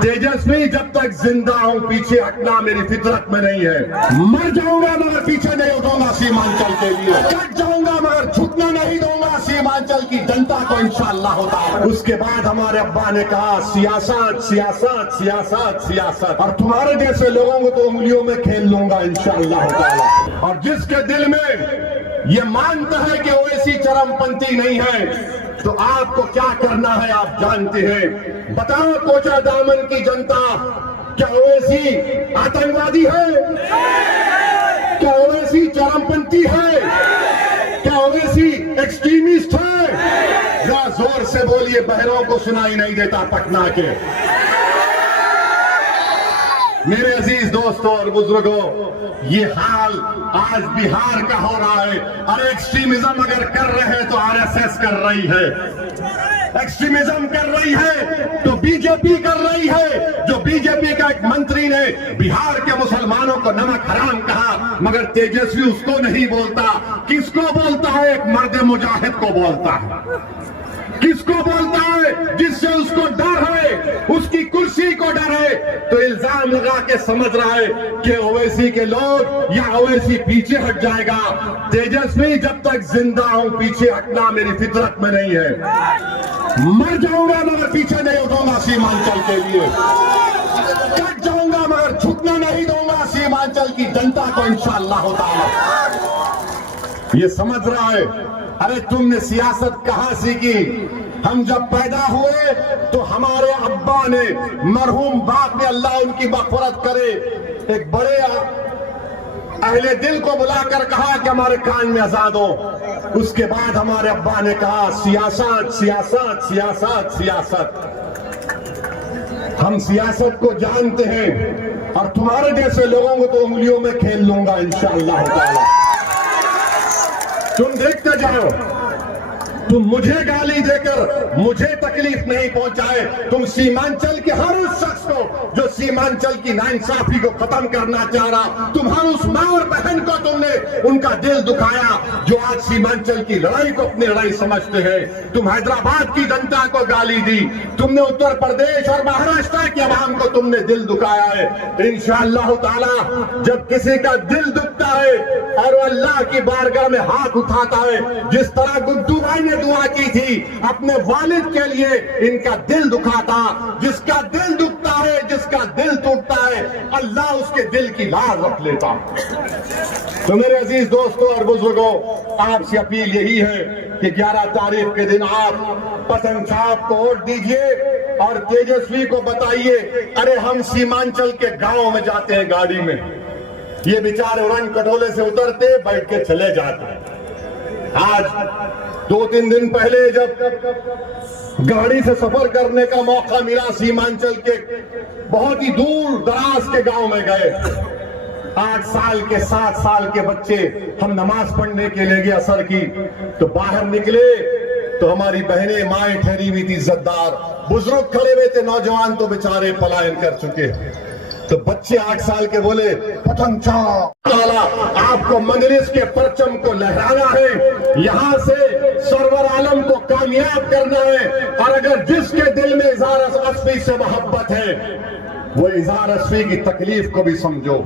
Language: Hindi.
तेजस्वी जब तक जिंदा हूं पीछे हटना मेरी फितरत में नहीं है। मर जाऊंगा मगर पीछे नहीं उठूंगा सीमांचल के लिए। कट जाऊंगा मगर झुकने नहीं दूंगा सीमांचल की जनता को इंशाअल्लाह होता है। उसके बाद हमारे अब्बा ने कहा सियासत सियासत सियासत सियासत, और तुम्हारे जैसे लोगों को तो उंगलियों में खेल लूंगा इंशाअल्लाह ताला। और जिसके दिल में ये मानता है कि ओवैसी चरमपंथी नहीं है तो आपको क्या करना है आप जानते हैं। बताओ कोचा दामन की जनता, क्या ओवैसी आतंकवादी है? क्या ओवैसी चरमपंथी है? क्या ओवैसी एक्सट्रीमिस्ट है? जरा जोर से बोलिए, बहरों को सुनाई नहीं देता पटना के। मेरे अजीज दोस्तों और बुजुर्गों, ये हाल आज बिहार का हो रहा है। अरे एक्सट्रीमिज्म अगर कर रहे हैं तो आरएसएस कर रही है, एक्सट्रीमिज्म कर रही है तो बीजेपी कर रही है। जो बीजेपी का एक मंत्री ने बिहार के मुसलमानों को नमक हराम कहा, मगर तेजस्वी उसको नहीं बोलता। किसको बोलता है? एक मर्द मुजाहिद को बोलता है। किसको बोलता है? जिससे उसको डर है, उसकी कुर्सी को डर है। तो इल्जाम लगा के समझ रहा है कि ओवैसी के लोग या ओवैसी पीछे हट जाएगा। तेजस्वी जब तक जिंदा हूं पीछे हटना मेरी फितरत में नहीं है। मर जाऊंगा मगर पीछे नहीं उठूंगा सीमांचल के लिए। कट जाऊंगा मगर झुकने नहीं दूंगा सीमांचल की जनता को इंशाअल्लाह होता है। ये समझ रहा है। अरे तुमने सियासत कहां सीखी? हम जब पैदा हुए तो हमारे अब्बा ने, मरहूम बाप ने, अल्लाह उनकी मग़फ़िरत करे, एक बड़े अहले दिल को बुलाकर कहा कि हमारे कान में अज़ान दो। उसके बाद हमारे अब्बा ने कहा सियासत सियासत सियासत सियासत। हम सियासत को जानते हैं और तुम्हारे जैसे लोगों को तो उंगलियों में खेल लूंगा इंशाअल्लाह ताला। तुम देखते जाओ, तुम मुझे गाली देकर मुझे तकलीफ नहीं पहुंचाए। तुम सीमांचल के हर उस शख्स को जो सीमांचल की नाइंसाफी को खत्म करना चाह रहा, तुम हर उस मां और बहन को तुमने उनका दिल दुखाया जो आज सीमांचल की लड़ाई को अपनी लड़ाई समझते हैं। तुम हैदराबाद की जनता को गाली दी, तुमने उत्तर प्रदेश और महाराष्ट्र के अवाम को तुमने दिल दुखाया है। इंशाअल्लाह ताला जब किसी का दिल दुखता है और वो अल्लाह की बारगाह में हाथ उठाता है, जिस तरह गुड्डू भाई ने दुआ की थी अपने वालिद के लिए, इनका दिल दुखा था। जिसका दिल दुखता है, जिसका दिल टूटता है, अल्लाह उसके दिल की लाज रख लेता। तो मेरे अजीज दोस्तों और बुजुर्गों, आपसे अपील यही है कि 11 तारीख के दिन आप पतंग साहब को वोट दीजिए और तेजस्वी को बताइए, अरे हम सीमांचल के गांव में जाते हैं गाड़ी में, ये बेचारे रन कटोले से उतरते बैठ के चले जाते। आज 2-3 दिन पहले जब गाड़ी से सफर करने का मौका मिला, सीमांचल के बहुत ही दूर दराज के गांव में गए। 8 साल के 7 साल के बच्चे, हम नमाज पढ़ने के लिए गए असर की, तो बाहर निकले तो हमारी बहनें माएं ठहरी हुई थी इज्जतदार, बुजुर्ग खड़े हुए थे, नौजवान तो बेचारे पलायन कर चुके। तो बच्चे 8 साल के बोले पतंग चाला, आपको मजलिस के परचम को लहराना है, यहाँ से सरवर आलम को कामयाब करना है। और अगर जिसके दिल में इज़हार अस्फ़ी से मोहब्बत है, वो इज़हार अस्फ़ी की तकलीफ को भी समझो।